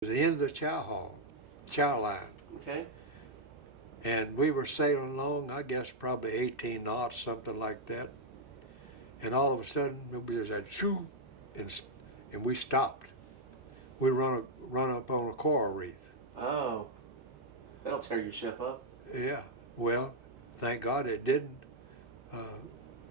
was the end of the chow line. Okay. And we were sailing along, I guess probably 18 knots, something like that. And all of a sudden, we just had shoo, and we stopped. We run up on a coral reef. Oh, that'll tear your ship up. Yeah, well, thank God it didn't.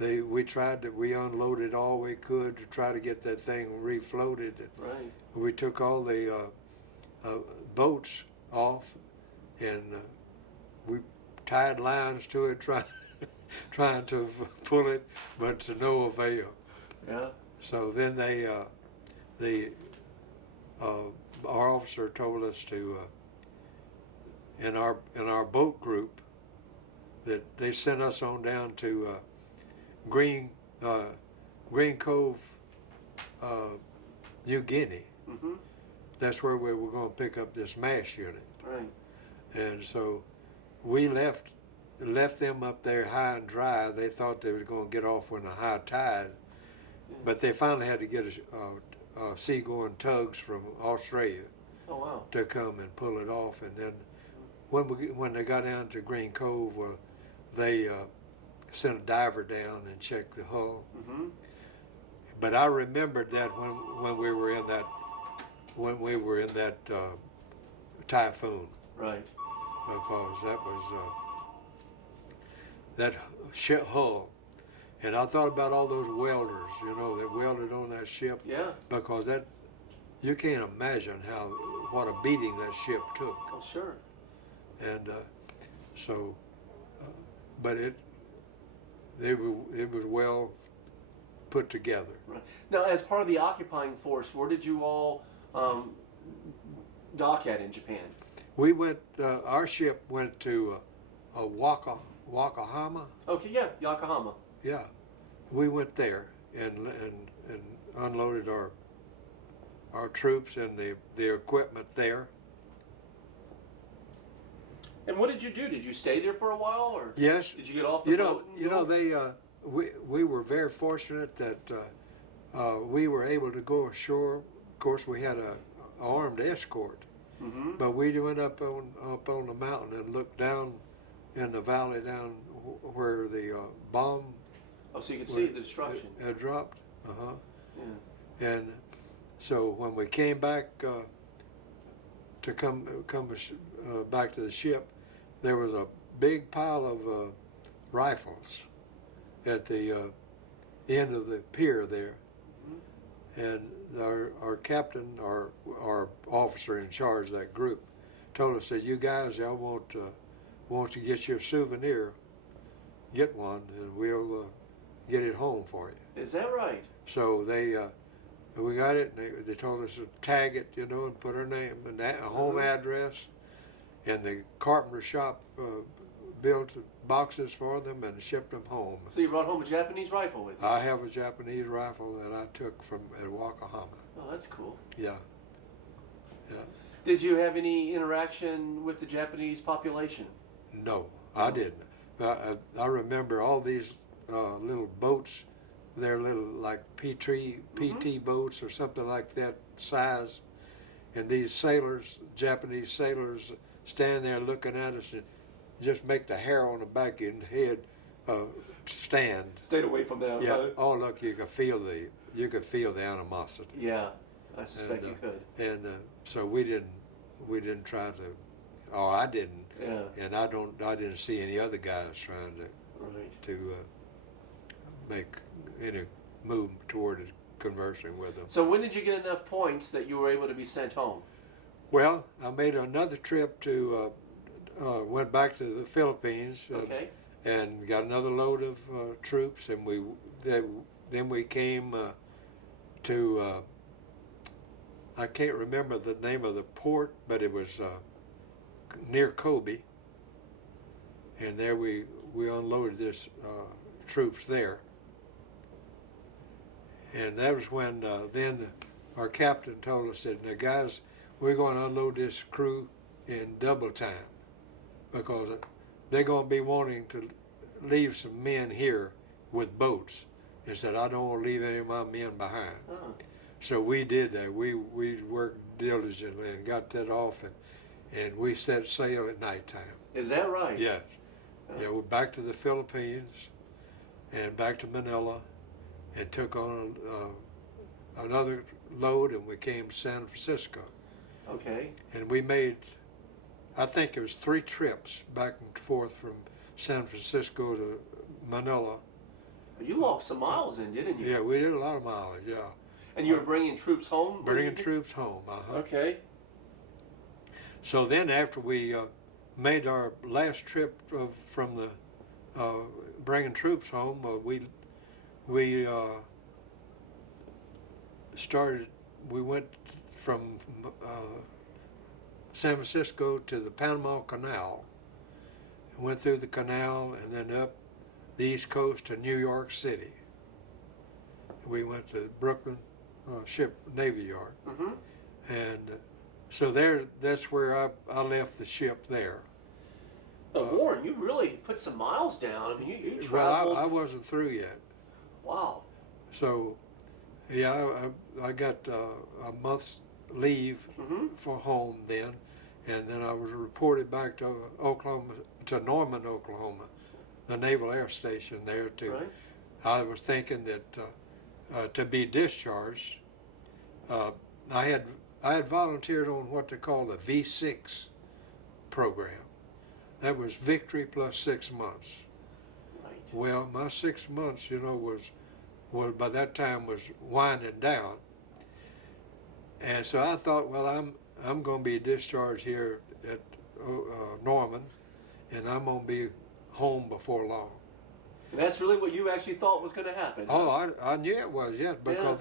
We unloaded all we could to try to get that thing refloated. Right. We took all the boats off, and we tied lines to it, trying to pull it, but to no avail. Yeah. So then our officer told us to, in our boat group, that they sent us on down to Green Cove, New Guinea. Mm-hmm. That's where we were going to pick up this MASH unit. Right. And so we left them up there high and dry. They thought they were going to get off when the high tide, but they finally had to get a seagoing tugs from Australia. Oh wow. To come and pull it off. And then when they got down to Green Cove, they sent a diver down and checked the hull. Mm-hmm. But I remembered that when we were in that typhoon. Right. Because that was that ship hull, and I thought about all those welders, that welded on that ship. Yeah. Because you can't imagine what a beating that ship took. Oh sure. And but it was well put together. Right. Now, as part of the occupying force, where did you all dock at in Japan? We went. Our ship went to Wakahama. Okay, yeah, Yokohama. Yeah, we went there and unloaded our troops and the equipment there. And what did you do? Did you stay there for a while, or yes? Did you get off the boat? We were very fortunate that we were able to go ashore. Of course, we had a armed escort, mm-hmm. but we went up on the mountain and looked down in the valley down where the bomb. Oh, so you could see the destruction. Had dropped. Yeah. And so when we came back to come back to the ship, there was a big pile of rifles at the end of the pier there. Mm-hmm. And our captain, our officer in charge of that group, told us that you guys, y'all want to get you a souvenir, get one, and we'll get it home for you. Is that right? So we got it, and they told us to tag it, and put our name and a home address, and the carpenter shop built boxes for them and shipped them home. So you brought home a Japanese rifle with you? I have a Japanese rifle that I took at Wakahama. Oh, that's cool. Yeah. Yeah. Did you have any interaction with the Japanese population? No, I didn't. I remember all these little boats. They're little like PT boats or something like that size, and these sailors, Japanese sailors, stand there looking at us and just make the hair on the back of your head stand. Stayed away from them. Yeah. Oh, look, you could feel the animosity. Yeah, I suspect you could. And so we didn't try to. Oh, I didn't. Yeah. And I didn't see any other guys trying to make any move toward conversing with them. So when did you get enough points that you were able to be sent home? Well, I made another trip to, went back to the Philippines. Okay. And got another load of troops, and then we came to, I can't remember the name of the port, but it was near Kobe, and there we unloaded this troops there. And that was when then our captain told us that, now guys, we're going to unload this crew in double time, because they're going to be wanting to leave some men here with boats. He said, I don't want to leave any of my men behind. Oh. So we did that. We worked diligently and got that off, and we set sail at nighttime. Is that right? Yes. Yeah, we're back to the Philippines and back to Manila, and took on another load, and we came to San Francisco. Okay. And we made, I think it was 3 trips back and forth from San Francisco to Manila. You logged some miles in, didn't you? Yeah, we did a lot of mileage, yeah. And you were bringing troops home? Bringing troops home, uh-huh. Okay. So then after we made our last trip from the bringing troops home, we went from San Francisco to the Panama Canal, and went through the canal and then up the East Coast to New York City. We went to Brooklyn Navy Yard, Mm-hmm. and so that's where I left the ship there. But Warren, you really put some miles down. I mean, you Well, traveled. I wasn't through yet. Wow. So, yeah, I got a month's leave Mm-hmm. for home then, and then I was reported back to Oklahoma, to Norman, Oklahoma, the Naval Air Station there. Right. I was thinking that to be discharged, I had volunteered on what they call the V6 program. That was victory plus 6 months. Right. Well, my 6 months, was by that time was winding down, and so I thought, well, I'm going to be discharged here at Norman, and I'm going to be home before long. And that's really what you actually thought was going to happen. Oh, I knew it was, yes, because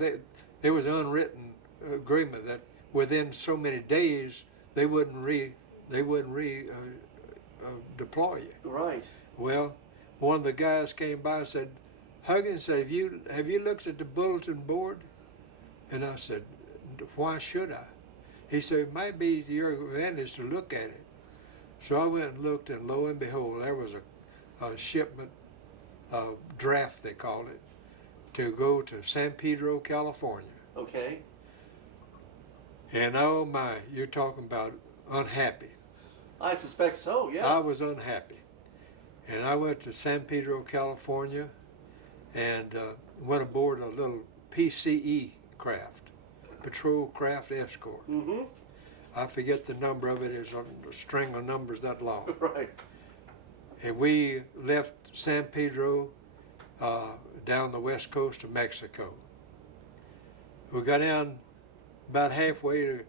there was an unwritten agreement that within so many days they wouldn't deploy you. Right. Well, one of the guys came by and said, Huggins said, have you looked at the bulletin board? And I said, why should I? He said, it might be to your advantage to look at it. So I went and looked, and lo and behold, there was a shipment draft, they called it, to go to San Pedro, California. Okay. And oh my, you're talking about unhappy. I suspect so, yeah. I was unhappy. And I went to San Pedro, California, and went aboard a little PCE craft, Patrol Craft Escort. Mm-hmm. I forget the number of it, it's a string of numbers that long. Right. And we left San Pedro down the west coast of Mexico. We got down about halfway to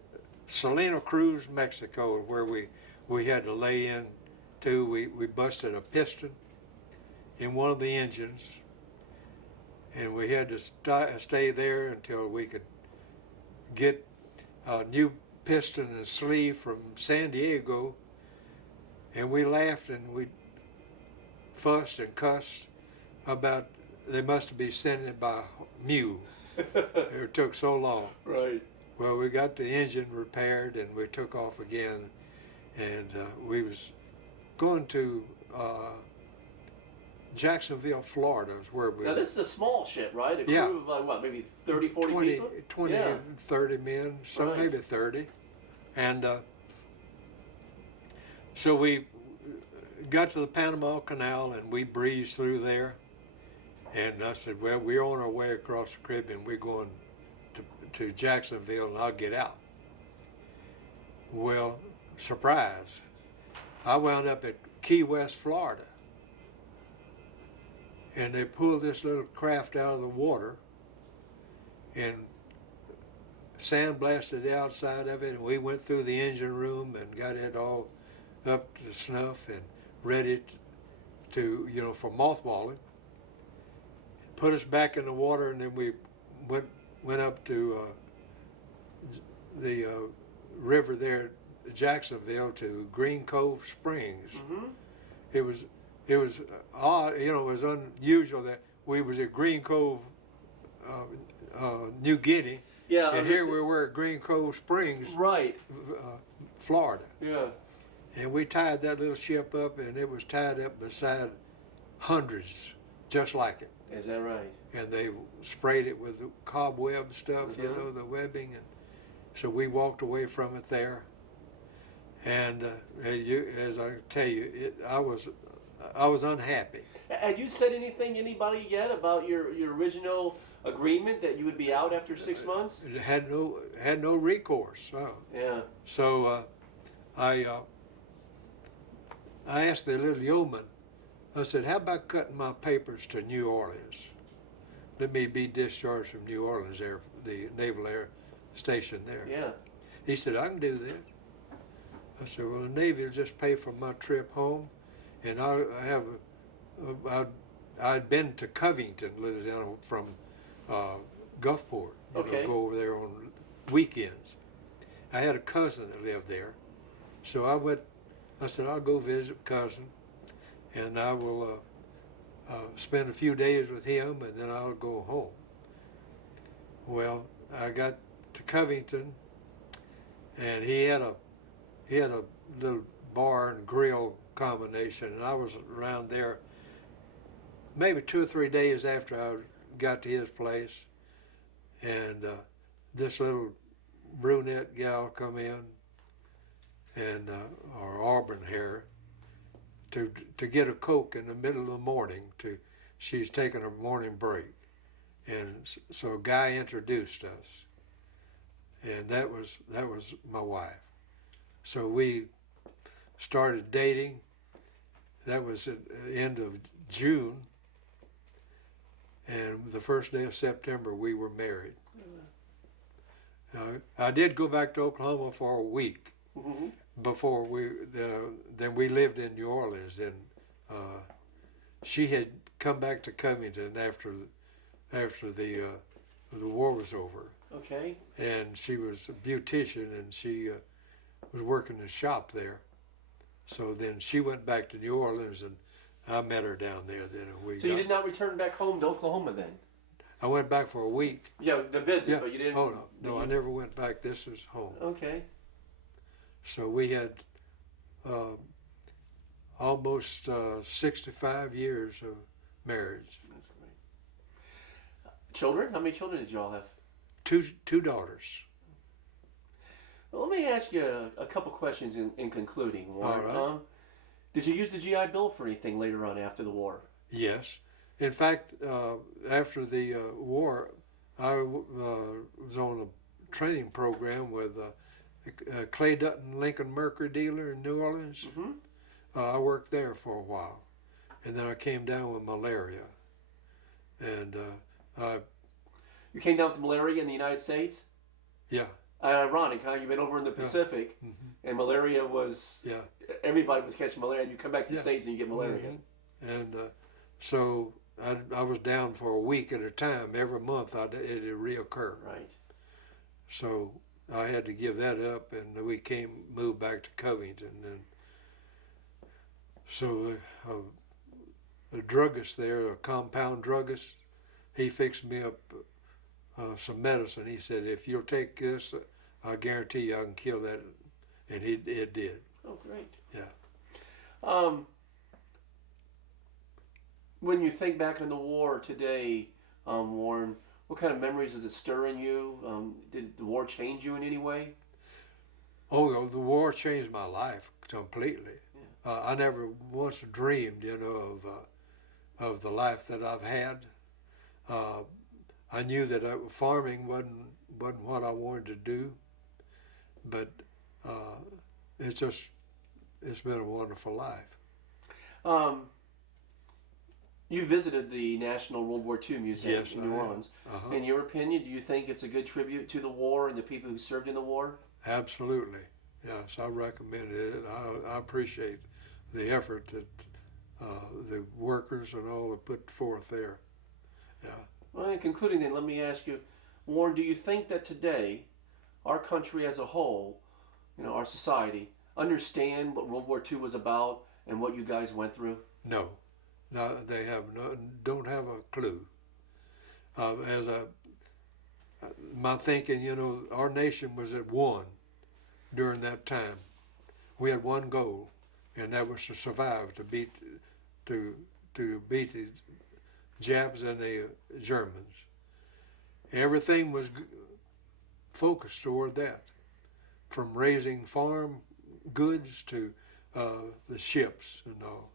Salina Cruz, Mexico, where we had to lay in to. We busted a piston in one of the engines, and we had to stay there until we could get a new piston and sleeve from San Diego. And we laughed and we fussed and cussed about they must be sending it by mule. It took so long. Right. Well, we got the engine repaired and we took off again, and we was going to Jacksonville, Florida, is where we Now, this is a small ship, right? A crew Yeah. of, like, what, maybe 30, 40 20, people? 20 Yeah. 30 men, some Right. maybe 30. And so we got to the Panama Canal and we breezed through there. And I said, well, we're on our way across the Caribbean. We're going to Jacksonville and I'll get out. Well, surprise. I wound up at Key West, Florida. And they pulled this little craft out of the water and sandblasted the outside of it, and we went through the engine room and got it all up to snuff and ready to, for mothballing. Put us back in the water, and then we went up to the river there, Jacksonville, to Green Cove Springs. Mm-hmm. It was odd, it was unusual that we was at Green Cove, New Guinea, Yeah. and here we were at Green Cove Springs, Right. Florida. Yeah. And we tied that little ship up, and it was tied up beside hundreds just like it. Is that right? And they sprayed it with the cobweb stuff, you know, the webbing, and so we walked away from it there. And as I tell you, I was unhappy. Had you said anything to anybody yet about your original agreement that you would be out after 6 months? It had no recourse. So. Yeah. So I asked the little yeoman. I said, "How about cutting my papers to New Orleans? Let me be discharged from New Orleans, the Naval Air Station there." Yeah. He said, "I can do that." I said, "Well, the Navy will just pay for my trip home, and I'd been to Covington, Louisiana, from Gulfport. Okay. Go over there on weekends. I had a cousin that lived there, so I went. I said, I'll go visit cousin, and I will spend a few days with him, and then I'll go home. Well, I got to Covington, and he had a little bar and grill combination, and I was around there maybe 2 or 3 days after I got to his place, and this little brunette gal come in, and or auburn hair, to get a Coke in the middle of the morning. She's taking a morning break, and so a guy introduced us, and that was my wife. So we started dating. That was at the end of June, and the first day of September we were married. I did go back to Oklahoma for a week before then we lived in New Orleans, and she had come back to Covington after the war was over. Okay. And she was a beautician, and she was working in a shop there. So then she went back to New Orleans, and I met her down there. Then So you did not return back home to Oklahoma then? I went back for a week. Yeah, to visit, Yeah. but you didn't. Oh no, I never went back. This is home. Okay. So we had almost 65 years of marriage. That's great. Children? How many children did y'all have? Two daughters. Well, let me ask you a couple questions in concluding, Warren. All right. Did you use the GI Bill for anything later on after the war? Yes. In fact, after the war, I was on a training program with Clay Dutton Lincoln Mercury dealer in New Orleans. I worked there for a while, and then I came down with malaria, and You came down with malaria in the United States? yeah. Ironic, huh? You've been over in the Pacific, and malaria was, everybody was catching malaria, and you come back to the States and you get malaria. And so I was down for a week at a time. Every month it would reoccur. Right. So I had to give that up, and we moved back to Covington. And so a druggist there, a compound druggist, he fixed me up some medicine. He said, "If you'll take this, I guarantee you I can kill that." And it did. Oh, great. Yeah. When you think back on the war today, Warren, what kind of memories does it stir in you? Did the war change you in any way? Oh, the war changed my life completely. Yeah. I never once dreamed, of the life that I've had. I knew that farming wasn't what I wanted to do, but it's been a wonderful life. You visited the National World War II Museum Yes, in New Orleans. In your opinion, do you think it's a good tribute to the war and the people who served in the war? Absolutely. Yes, I recommend it. I appreciate the effort that the workers and all have put forth there. Yeah. Well, in concluding then, let me ask you, Warren, do you think that today, our country as a whole, our society, understand what World War II was about and what you guys went through? No, they don't have a clue. My thinking, our nation was at one during that time. We had one goal, and that was to survive, to beat Japs and the Germans. Everything was focused toward that, from raising farm goods to the ships and all.